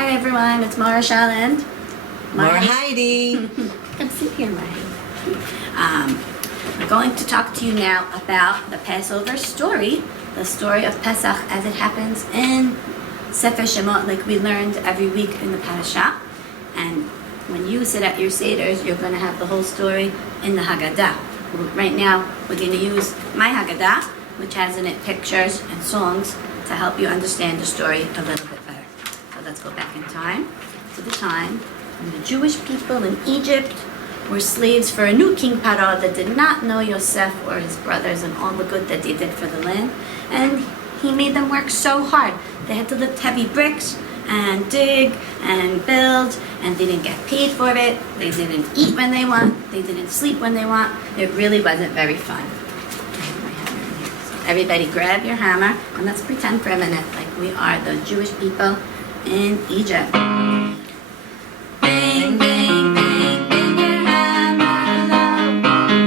Hi everyone, it's Rachelle and Heidi. Come sit here, Heidi. We're going to talk to you now about the Passover story, the story of Pesach as it happens in Sefer Shemot, like we learned every week in the parasha. And when you sit at your seders, you're going to have the whole story in the Haggadah. Right now, we're going to use my Haggadah, which has in it pictures and songs to help you understand the story a little bit better. So let's go back in time to the time when the Jewish people in Egypt were slaves for a new king Paro that did not know Yosef or his brothers and all the good that they did for the land. And he made them work so hard. They had to lift heavy bricks and dig and build, and they didn't get paid for it. They didn't eat when they want. They didn't sleep when they want. It really wasn't very fun. So everybody grab your hammer and let's pretend for a minute like we are the Jewish people in Egypt. Bang, bang, bang, bang your hammer low.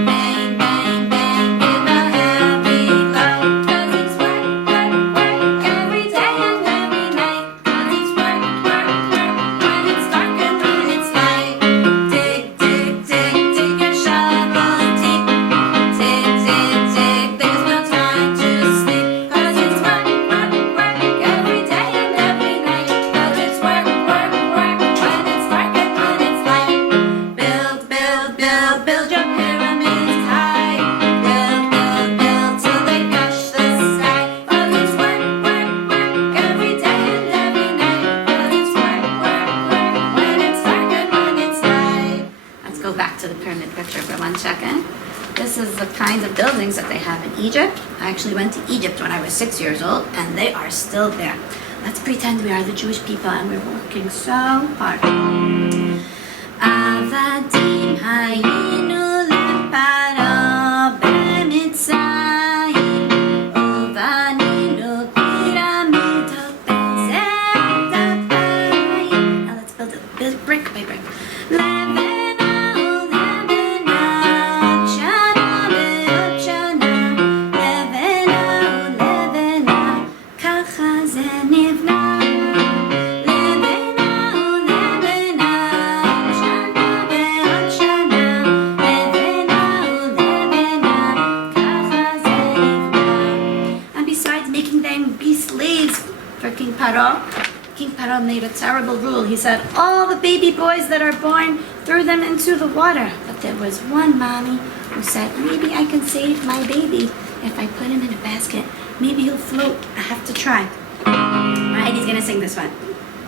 Bang, bang, bang, give a heavy blow. 'Cause it's work, work, work every day and every night. 'Cause it's work, work, work when it's dark and when it's light. Dig, dig, dig, dig your shovel deep. Dig, dig, dig, there's no time to sleep. 'Cause it's work, work, work every day and every night. 'Cause it's work, work, work when it's dark and when it's light. Build, build, build, build your pyramids high. Build, build, build till they touch the sky. 'Cause it's work, work, work every day and every night. 'Cause it's work, work, work when it's dark and when it's light. Let's go back to the pyramid picture for 1 second. This is the kind of buildings that they have in Egypt. I actually went to Egypt when I was 6 years old, and they are still there. Let's pretend we are the Jewish people and we're working so hard. Avadim hayinu leparo b'mitzrayim, uvaninu piramidot b'zeh. Now let's build it brick by brick. King Paro made a terrible rule. He said all the baby boys that are born, threw them into the water. But there was one mommy who said, maybe I can save my baby if I put him in a basket. Maybe he'll float. I have to try. Heidi's gonna sing this one.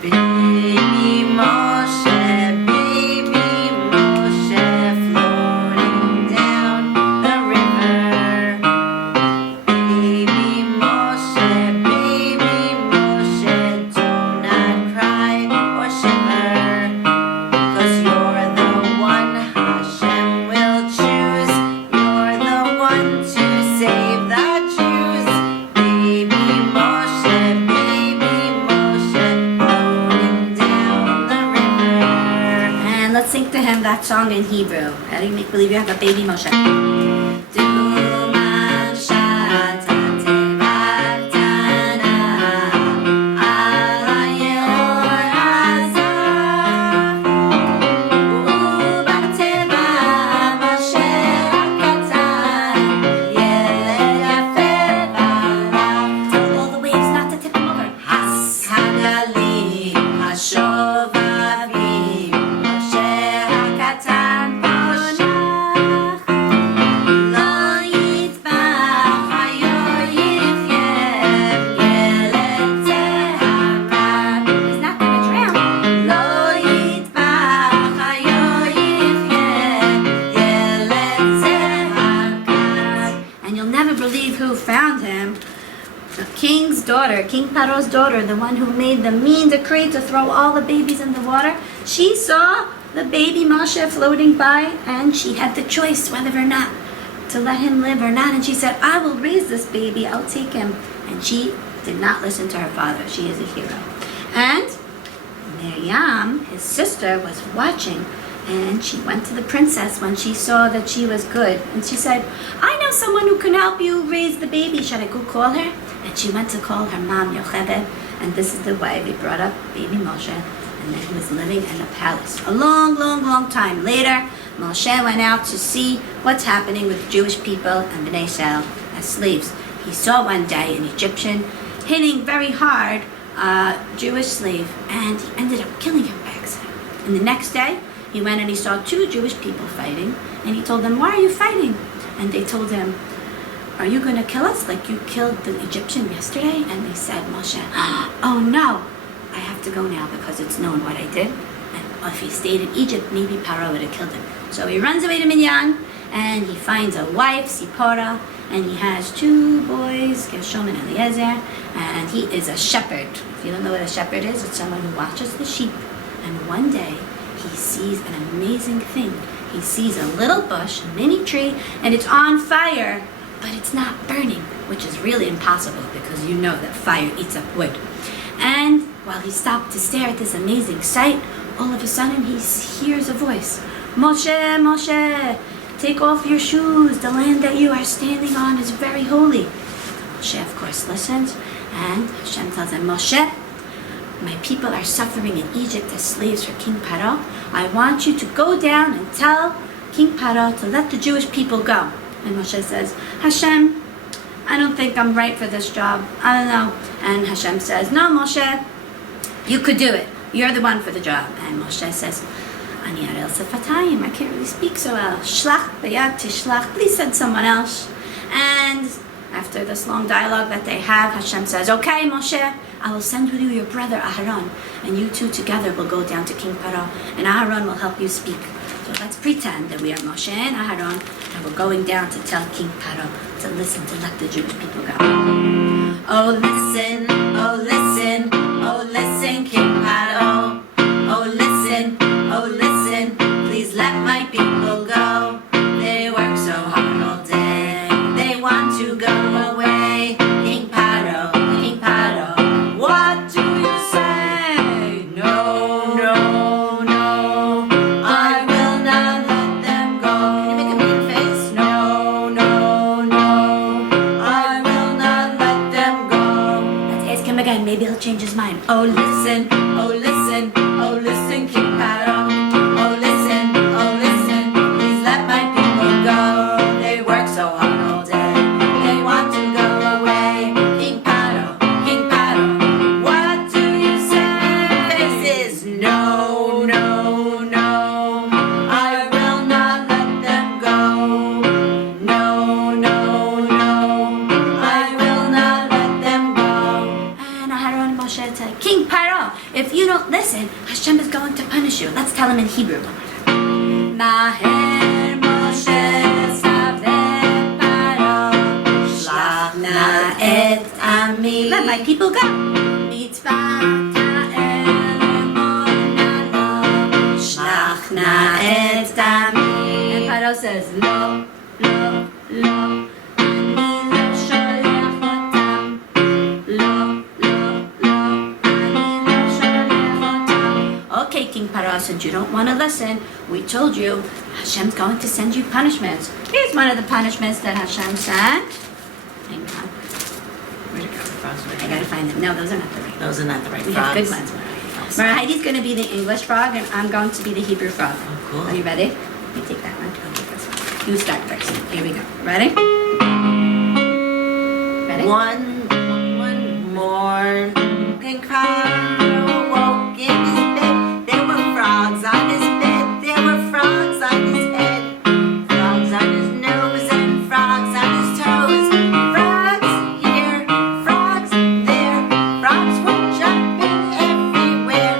Baby Moshe, floating down the river. Baby Moshe, do not cry or shiver, 'cause you're the one Hashem will choose. You're the one to save the Jews. Baby Moshe, floating down the river. And let's sing to him that song in Hebrew. How do you make believe you have a baby Moshe? King Paro's daughter, the one who made the mean decree to throw all the babies in the water, she saw the baby Moshe floating by, and she had the choice whether or not to let him live or not. And she said, I will raise this baby, I'll take him. And she did not listen to her father. She is a hero. And Miriam, his sister, was watching, and she went to the princess when she saw that she was good. And she said, I know someone who can help you raise the baby. Should I go call her? And she went to call her mom, Yocheved, And this is the way they brought up baby Moshe. And then he was living in the palace. A long time later, Moshe went out to see what's happening with Jewish people and Bnei Israel as slaves. He saw one day an Egyptian hitting very hard a Jewish slave, and he ended up killing him by accident. And the next day, he went and he saw two Jewish people fighting, and he told them, "Why are you fighting?" And they told him, "Are you going to kill us like you killed the Egyptian yesterday?" And they said, Moshe, "Oh no, I have to go now because it's known what I did. And if he stayed in Egypt, maybe Paro would have killed him." So he runs away to Midian, and he finds a wife, Zipporah, and he has two boys, Gershom and Eliezer, and he is a shepherd. If you don't know what a shepherd is, it's someone who watches the sheep. And one day, he sees an amazing thing. He sees a little bush, a mini tree, and it's on fire, but it's not burning, which is really impossible because you know that fire eats up wood. And while he stopped to stare at this amazing sight, all of a sudden he hears a voice. "Moshe, Moshe, take off your shoes. The land that you are standing on is very holy." Moshe, of course, listens, and Hashem tells him, "Moshe, my people are suffering in Egypt as slaves for King Paro. I want you to go down and tell King Paro to let the Jewish people go." And Moshe says, "Hashem, I don't think I'm right for this job. I don't know." And Hashem says, "No, Moshe, you could do it. You're the one for the job." And Moshe says, "Ani arel sefatayim, I can't really speak so well. Shlach b'yad tishlach, please send someone else." And after this long dialogue that they have, Hashem says, "Okay, Moshe, I will send with you your brother Aharon, and you two together will go down to King Paro, and Aharon will help you speak." So let's pretend that we are Moshe and Aharon, and we're going down to tell King Paro to listen, to let the Jewish people go. "Oh listen, oh listen, oh listen, King Paro. Oh listen, please let my people go. They work so hard all day, they want to go away. King Paro, what do you say?" "No, no, no, I will not let them go." Can you make a mean face? "No, no, no, I will not let them go." Let's ask him again, maybe he'll change his mind. "Oh listen, King Paro. Oh listen, please let my people go. They work so hard all day, they want to go away. King Paro, what do you say?" Faces, "No, no, no, I will not let them go. No, no, no, I will not let them go." And Aharon and Moshe said, "King Paro, if you don't listen, Hashem is going to punish you." Let's tell him in Hebrew one more time. "Maher Moshe saveh Paro, shlach na et ami." Let my people go. "Mitzvah ta'el emonalo, shlach na et ami." And Paro says, "Lo, lo, lo, ani lo sholech otam. Lo, lo, lo, ani lo sholech otam." "Okay, King Paro, since you don't want to listen, we told you Hashem's going to send you punishments. Here's one of the punishments that Hashem sent." Hang on. Where'd it go? I gotta find them. No, those are not the right ones. Those are not the right We frogs. have good ones, Mariah. Heidi's going to be the English frog, and I'm going to be the Hebrew frog. Oh, cool. Are you ready? Let me take that one. I'll take this one. You start first. Here we go. Ready? Ready? One morning, Paro woke in his bed. There were frogs on his bed. There were frogs on his head. Frogs on his nose and frogs on his toes. Frogs here, frogs there. Frogs were jumping everywhere,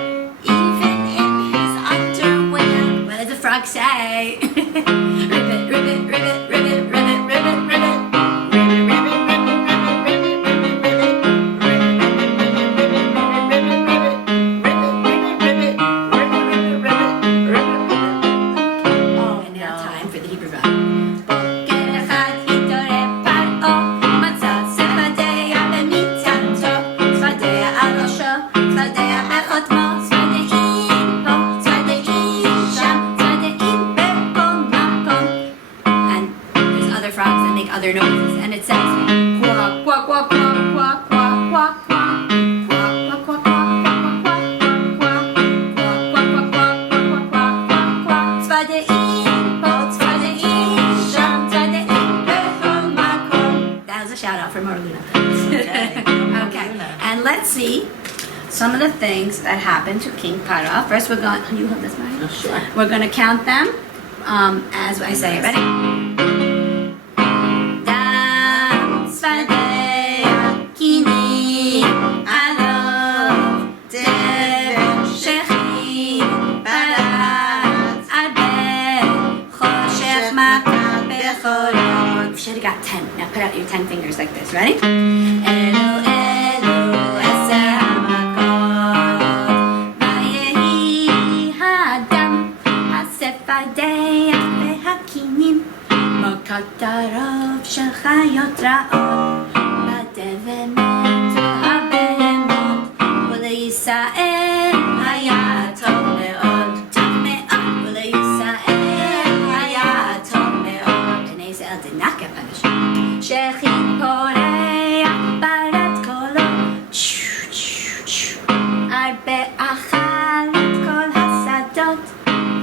even in his underwear. What does the frog say? Ribbit, ribbit, ribbit, ribbit, ribbit, ribbit, ribbit. And now time for the Hebrew frog. בוקר אחד התעורר פרעה, מצא צפרדע במיטתו, צפרדע על ראשו, צפרדע בחותמו, צפרדעים פה, צפרדעים שם, צפרדעים בכל מקום. see some of the things that happened to King Paro. First, we're going. You hold this, Mary. Oh, sure. We're going to count them as I say. Ready? Dam, Sfadei, Kini, Alov, Dev, Shechi, Barat, Arbe, Choshech, Makat, Bechorot. You should have got 10. Now put out your 10 fingers like this. Ready? Elu, Elu, Eser Hamakot, Vayehi Hadam, Hasefadei, Hakinim, Mokatarov, Shechayot Ra'ot, Badevemet, Habemot, Uleyisael, Hayatov Me'od, Tov Me'od, Uleyisael, Hayatov Me'od. Bnei Israel did not get punished. Shechin Poreach, Barat Kolo, Arbe Achalat Kol Hasadot,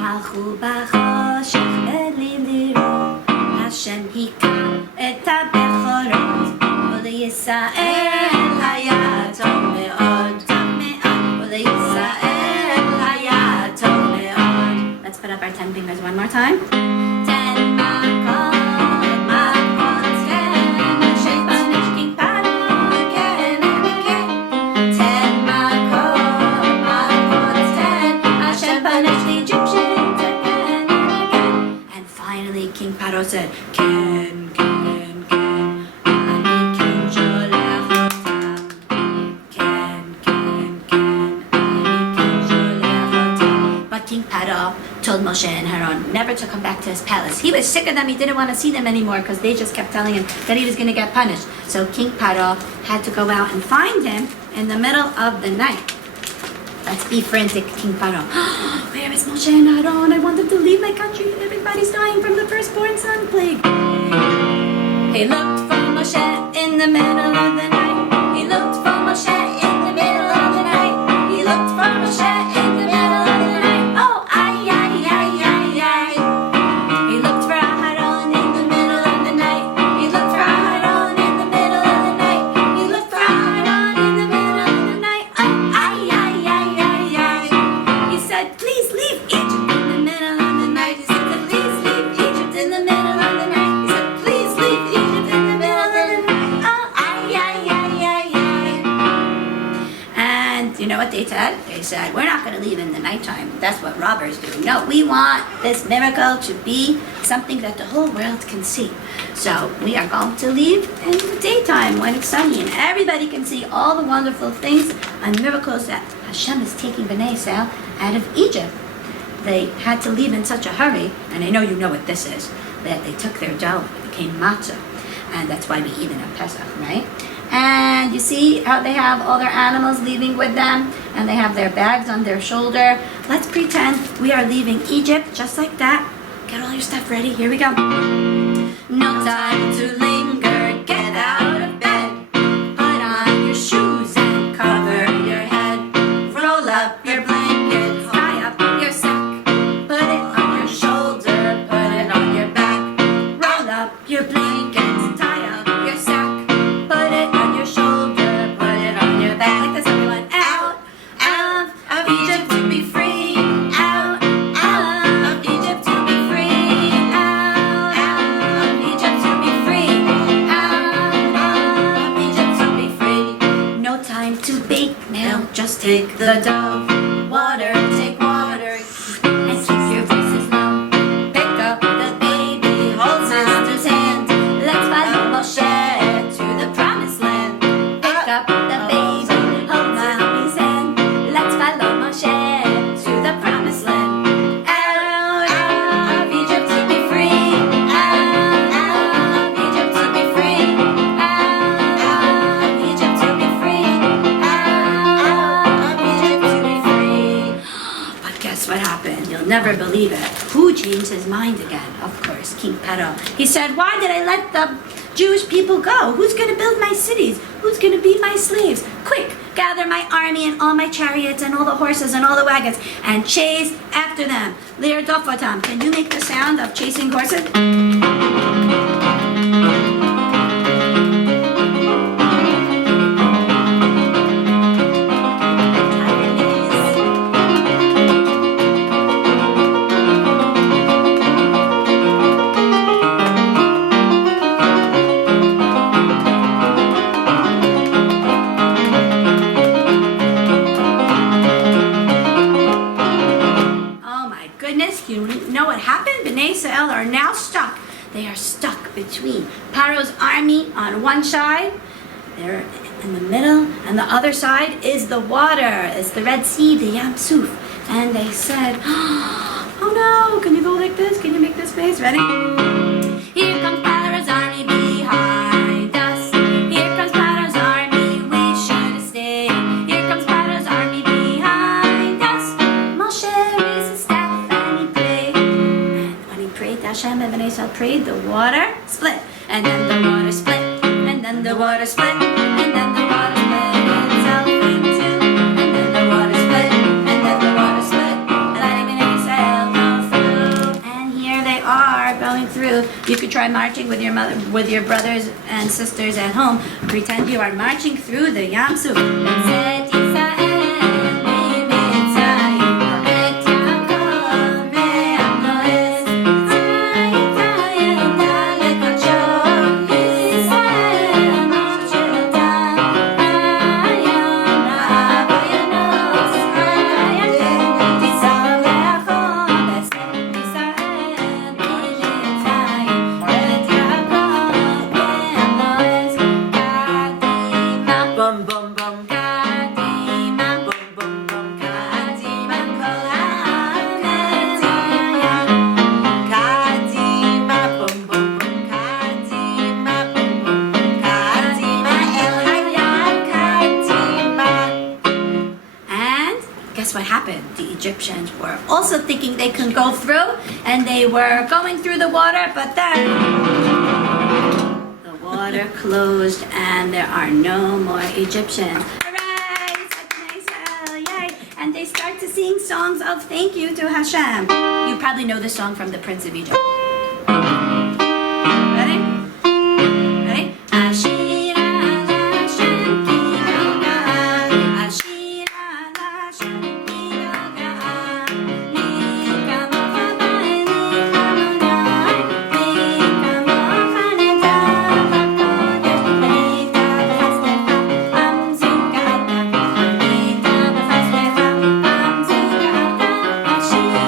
Halchu Bachoshech Beli Lirot, Hashem Hika et HaBechorot, Uleyisael Hayatov Me'od, Tov Me'od, Uleyisael Hayatov Me'od. Let's put up our 10 fingers one more time. 10 Makot, Makot, 10, Hashem punished King Paro again and again. 10 Makot, Makot, 10, Hashem punished the Egyptians again and again. And finally, King Paro said, Ken, Ken, Ken, Ani Ken Sholach Otam. Ken, Ken, Ken, Ani Ken Sholach Otam. But King Paro told Moshe and Aaron never to come back to his palace. He was sick of them. He didn't want to see them anymore because they just kept telling him that he was going to get punished. So King Paro had to go out and find him in the middle of the night. Let's be frantic, King Paro. Where is Moshe and Aaron? I wanted to leave my country. Everybody's dying from the firstborn son plague. He looked for Moshe in the middle of the night. He looked for Moshe in the middle of the night. He looked for Moshe in the middle of the night. Oh, ay, ay, ay, ay, ay. He looked for Aaron in the middle of the night. He looked for Aaron in the middle of the night. He looked for Aaron in the middle of the night. Oh, ay, ay, ay, ay, ay. He said, please leave Egypt in the middle of the night. He said, please leave Egypt in the middle of the night. He said, please leave Egypt in the middle of the night. Oh, ay, ay, ay, ay, ay. And you know what they said? They said, we're not going to leave in the nighttime. That's what robbers do. No, we want this miracle to be something that the whole world can see. So we are going to leave in the daytime when it's sunny and everybody can see all the wonderful things and miracles that Hashem is taking Bnei Israel out of Egypt. They had to leave in such a hurry, and I know you know what this is, that they took their dough, it became matzah, and that's why we eat it on Pesach, right? And you see how they have all their animals leaving with them, and they have their bags on their shoulder. Let's pretend we are leaving Egypt just like that. Get all your stuff ready, here we go. No time to linger, get out of bed. Put on your shoes and cover your head. Roll up your blanket, tie up your sack. Put it on your shoulder, put it on your back. Roll up your blankets, tie up your sack. Put it on your shoulder, put it on your back. Like this, everyone. Out of Egypt to be free. Out of Egypt to be free. Out of Egypt to be free. Out of Egypt to be free. No time to bake now, just take the dough. Water, take water, and keep your voices low. Pick up the baby, hold sister's hand. Let's follow Moshe to the promised land. Pick up the baby, hold mommy's hand. Let's follow Moshe to the promised land. Out of Egypt to be free. Out of Egypt to be free. Out of Egypt to be free. Out of Egypt to be free. But guess what happened? You'll never believe it. Who changed his mind again? Of course, King Paro. He said, why did I let the Jewish people go? Who's going to build my cities? Who's going to be my slaves? Quick, gather my army and all my chariots and all the horses and all the wagons and chase after them. Lir Dofotam. Can you make the sound of chasing horses? know what happened? Bnei Israel are now stuck. They are stuck between Paro's army on one side. They're in the middle, and the other side is the water. It's the Red Sea, the Yam Suf. And they said, oh no, can you go like this? Can you make this face? Ready? Here comes Paro's army behind us. Here comes Paro's army, we should have stayed. Here comes Paro's army behind us. Moshe raised his staff and he prayed. And when he prayed, Hashem and Bnei Israel prayed, the water split. And then the water split. And then the water split. And then the water split itself in two. And then the water split. And then the water split. Letting Bnei Israel go through. And here they are going through. You could try marching with your mother, with your brothers and sisters at home. Pretend you are marching through the Yam Suf. Bum bum bum. Bum bum bum. Kadima. Bum bum bum. Kadima. Bum bum bum. Kadima. El Hayam. Kadima. And guess what happened? The Egyptians were also thinking they could go through, and they were going through the water, but then the water closed and there are no more Egyptians. Hooray! Bnei Israel, yay! And they start to sing songs of thank you to Hashem. You probably know this song from the Prince of Egypt. Ready? Ready? Ashira Hashem ki yoga. Ashira Hashem ki yoga. Mi kamocha ba'eli hamonai. Mi kamocha neda b'kodesh. Nida b'chasdecha amzuka ata. Nida b'chasdecha amzuka ata. Ashira,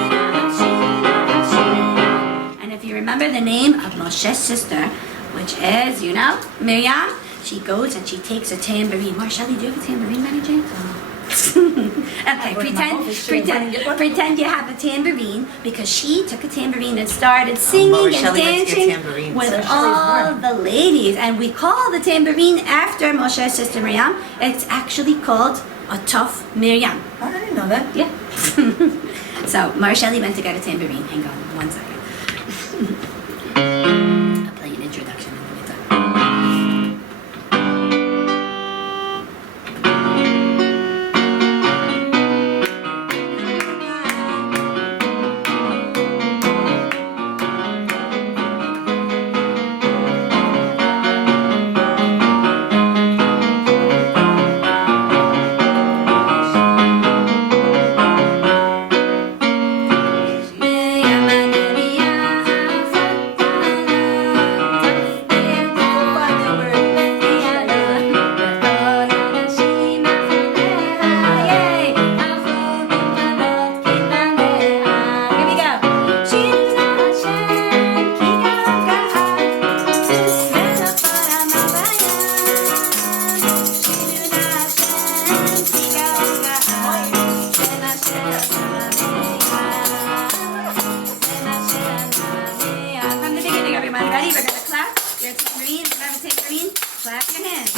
Ashira, Ashira. And if you remember the name of Moshe's sister, which is, you know, Miriam, she goes and she takes a tambourine. Marshall, do you have a tambourine, Mary Jane? Okay, pretend you have a tambourine, because she took a tambourine and started singing and Rachelle went to get dancing tambourines. with So all the ladies. And we call the tambourine after Moshe's sister Miriam. It's actually called a tough Miriam. I didn't know that. Yeah. So Marshall went to get a tambourine. Hang on 1 second. I'll play an introduction in the meantime. From the beginning, everyone. Ready? We're gonna clap. Your tambourine. If you have a tambourine, clap your hands.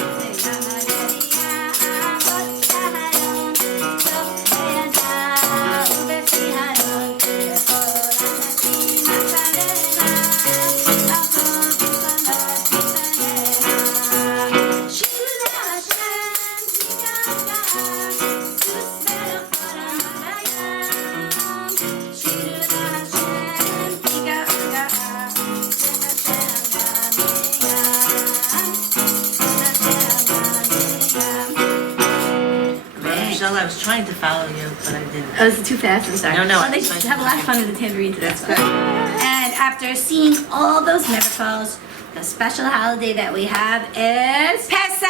Rachelle, I was trying to follow you, but I didn't. Oh, is it too fast? I'm sorry. No, Well, they it's just fine. have a lot of fun with the tambourine today. That's good. And after seeing all those miracles, the special holiday that we have is Pesach!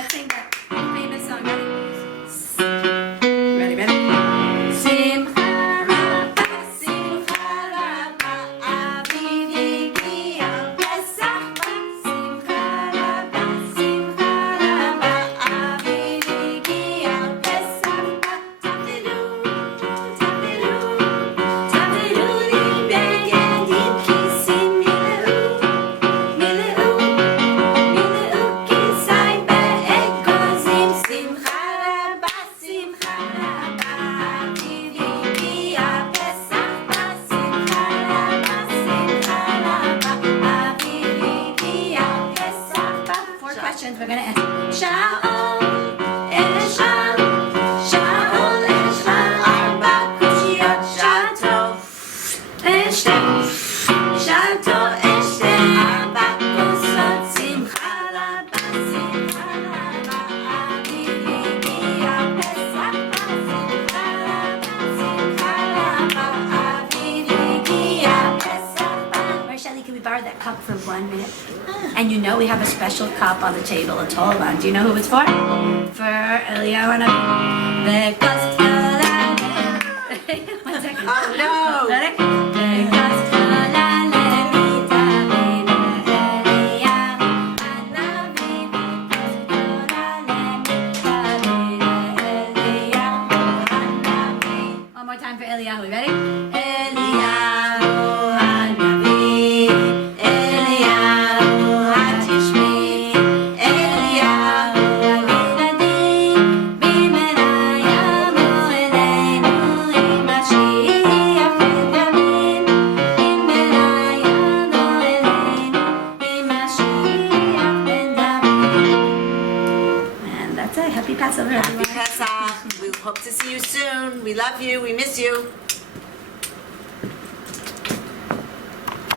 let's sing that famous song. Ready? Ready? Simcha Rabba, Simcha cup for 1 minute? And you know we have a special cup on the table, a tall one. Do you know who it's for? For Eliyahu and Abi. One second. Oh no! Ready? One more time for Eliyahu. You ready? Eliyahu Hanavi, Eliyahu Hatishmi, Eliyahu Aviladi, Bimerayamu Eleinu Imashiach Ben David, Bimerayamu Eleinu Imashiach Ben David. And that's it. Happy Passover, everyone. Happy Pesach. We hope to see you soon. We love you. We miss you.